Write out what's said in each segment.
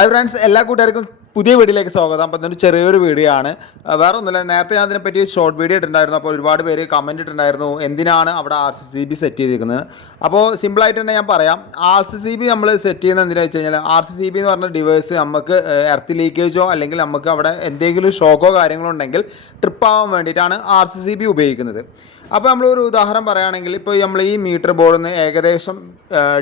Hi friends എല്ലാ കൂട്ടുകാർക്കും പുതിയ വീഡിയോയിലേക്ക് സ്വാഗതം. അപ്പം ഇതൊരു ചെറിയൊരു വീഡിയോ ആണ് വേറെ ഒന്നുമില്ല നേരത്തെ ഞാൻ അതിനെപ്പറ്റി ഷോർട്ട് വീഡിയോ ഇട്ടിട്ടുണ്ടായിരുന്നു. അപ്പോൾ ഒരുപാട് പേര് കമന്റ് ഇട്ടിട്ടുണ്ടായിരുന്നു എന്തിനാണ് അവിടെ R C C B set ചെയ്തിരിക്കുന്നത്? അപ്പോൾ സിമ്പിളായിട്ട് തന്നെ ഞാൻ പറയാം. ആർ സി സി ബി നമ്മൾ സെറ്റ് ചെയ്യുന്നത് എന്തിനാ വെച്ച് കഴിഞ്ഞാൽ ആർ സി സി ബി എന്ന് പറഞ്ഞ ഡിവൈസ് നമുക്ക് എർത്ത് ലീക്കേജോ അല്ലെങ്കിൽ നമുക്ക് അവിടെ എന്തെങ്കിലും ഷോക്കോ കാര്യങ്ങളോ ഉണ്ടെങ്കിൽ ട്രിപ്പ് ആവാൻ വേണ്ടിയിട്ടാണ് ആർ സി സി ബി ഉപയോഗിക്കുന്നത്. അപ്പോൾ ഒരു ഉദാഹരണം പറയുകയാണെങ്കിൽ ഇപ്പോൾ നമ്മൾ ഈ മീറ്റർ ബോർഡിൽ നിന്ന് ഏകദേശം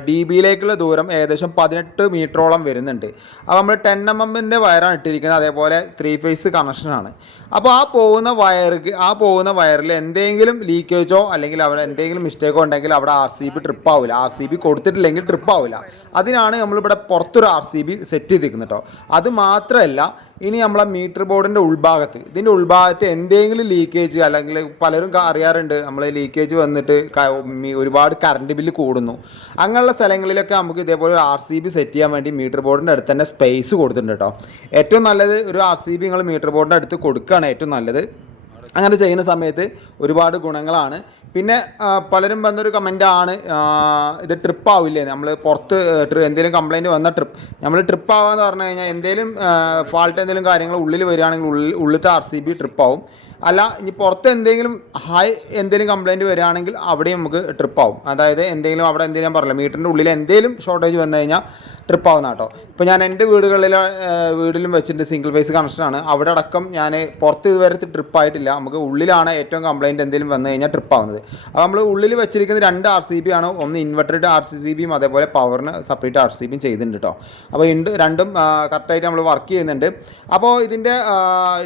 ഡി ബിയിലേക്കുള്ള ദൂരം ഏകദേശം പതിനെട്ട് മീറ്ററോളം വരുന്നുണ്ട്. അപ്പോൾ നമ്മൾ ടെൻ എം എമ്മിന്റെ വയറാണ് ഇട്ടിരിക്കുന്നത്. അതേപോലെ ത്രീ ഫേസ് കണക്ഷനാണ് അപ്പോൾ ആ പോകുന്ന വയർക്ക് ആ പോകുന്ന വയറിൽ എന്തെങ്കിലും ലീക്കേജോ അല്ലെങ്കിൽ അവിടെ എന്തെങ്കിലും മിസ്റ്റേക്കോ ഉണ്ടെങ്കിൽ അവിടെ ആർ സി ബി ട്രിപ്പ് ആവില്ല ആർ സി ബി കൊടുത്തിട്ടില്ലെങ്കിൽ ട്രിപ്പ് ആവില്ല അതിനാണ് നമ്മളിവിടെ പുറത്തൊരു ആർ സി ബി സെറ്റ് ചെയ്തിരിക്കുന്നത് കേട്ടോ അത് മാത്രമല്ല ഇനി നമ്മളെ മീറ്റർ ബോർഡിന്റെ ഉൾഭാഗത്ത് ഇതിന്റെ ഉൾഭാഗത്ത് എന്തെങ്കിലും ലീക്കേജ് അല്ലെങ്കിൽ പലരും അറിയാറുണ്ട് നമ്മൾ ലീക്കേജ് വന്നിട്ട് ഒരുപാട് കറണ്ട് ബില്ല് കൂടുന്നു. അങ്ങനെയുള്ള സ്ഥലങ്ങളിലൊക്കെ നമുക്ക് ഇതേപോലെ ഒരു ആർ സി ബി സെറ്റ് ചെയ്യാൻ വേണ്ടി മീറ്റർ ബോർഡിന്റെ അടുത്ത് തന്നെ സ്പേസ് കൊടുത്തിട്ടുണ്ട് കേട്ടോ ഏറ്റവും നല്ലത് ഒരു ആർ സി ബി നിങ്ങൾ മീറ്റർ ബോർഡിന്റെ അടുത്ത് കൊടുക്കുകയാണ് ഏറ്റവും നല്ലത്. അങ്ങനെ ചെയ്യുന്ന സമയത്ത് ഒരുപാട് ഗുണങ്ങളാണ്. പിന്നെ പലരും വന്നൊരു കമന്റാണ് ഇത് ട്രിപ്പ് ആവില്ലേ? നമ്മൾ പുറത്ത് എന്തെങ്കിലും കംപ്ലൈന്റ് വന്ന ട്രിപ്പ് നമ്മൾ ട്രിപ്പ് ആവാന്ന് പറഞ്ഞു കഴിഞ്ഞാൽ എന്തെങ്കിലും ഫാൾട്ട് എന്തെങ്കിലും കാര്യങ്ങൾ ഉള്ളിൽ വരികയാണെങ്കിൽ ഉള്ളിൽ ഉള്ളിലത്തെ ആർ സി ബി ട്രിപ്പ് ആവും. അല്ല ഇനി പുറത്ത് എന്തെങ്കിലും ഹൈ എന്തെങ്കിലും കംപ്ലൈന്റ് വരികയാണെങ്കിൽ അവിടെയും നമുക്ക് ട്രിപ്പ് ആവും. അതായത് എന്തെങ്കിലും അവിടെ എന്തെങ്കിലും പറയില്ല മീറ്ററിന്റെ ഉള്ളിൽ എന്തെങ്കിലും ഷോർട്ടേജ് വന്നു കഴിഞ്ഞാൽ ട്രിപ്പ് ആവുന്ന കേട്ടോ ഇപ്പോൾ ഞാൻ എന്റെ വീടുകളിൽ വീടിലും വെച്ചിട്ടുണ്ട് സിംഗിൾ ഫേസ് കണക്ഷനാണ് അവിടെ അടക്കം ഞാൻ പുറത്ത് ഇതുവരെ ട്രിപ്പ് ആയിട്ടില്ല നമുക്ക് ഉള്ളിലാണ് ഏറ്റവും കംപ്ലയിന്റ് എന്തെങ്കിലും വന്നു കഴിഞ്ഞാൽ ട്രിപ്പാവുന്നത്. അപ്പോൾ നമ്മൾ ഉള്ളിൽ വെച്ചിരിക്കുന്ന രണ്ട് ആർ സി ബി ആണ്. ഒന്ന് ഇൻവെർട്ടറിന്റെ ആർ സി സി ബിയും അതേപോലെ പവറിന് സെപ്പറേറ്റ് ആർ സി ബിയും ചെയ്തിട്ടുണ്ട് കേട്ടോ അപ്പോൾ ഉണ്ട് രണ്ടും കറക്റ്റായിട്ട് നമ്മൾ വർക്ക് ചെയ്യുന്നുണ്ട്. അപ്പോൾ ഇതിന്റെ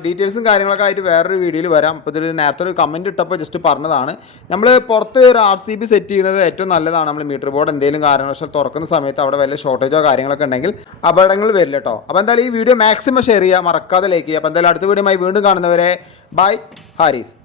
ഡീറ്റെയിൽസും കാര്യങ്ങളൊക്കെ ആയിട്ട് വേറൊരു വീഡിയോയിൽ വരാം. അപ്പോൾ ഇതിൽ നേരത്തെ ഒരു കമന്റ് ഇട്ടപ്പോൾ ജസ്റ്റ് പറഞ്ഞതാണ്. നമ്മൾ പുറത്ത് ഒരു ആർ സി ബി സെറ്റ് ചെയ്യുന്നത് ഏറ്റവും നല്ലതാണ്. നമ്മൾ മീറ്റർ ബോർഡ് എന്തെങ്കിലും കാരണവശാൽ തുറക്കുന്ന സമയത്ത് അവിടെ വല്ല ഷോർട്ടേജോ കാര്യങ്ങളൊക്കെ ഉണ്ടെങ്കിൽ അപകടങ്ങൾ വരില്ല കേട്ടോ അപ്പോൾ എന്തായാലും ഈ വീഡിയോ മാക്സിമം ഷെയർ ചെയ്യുക. മറക്കാതെ ലൈക്ക് ചെയ്യുക. അപ്പോൾ എന്തായാലും അടുത്ത വീഡിയോയുമായി വീണ്ടും കാണുന്നവരെ ബൈ ഹാരീസ്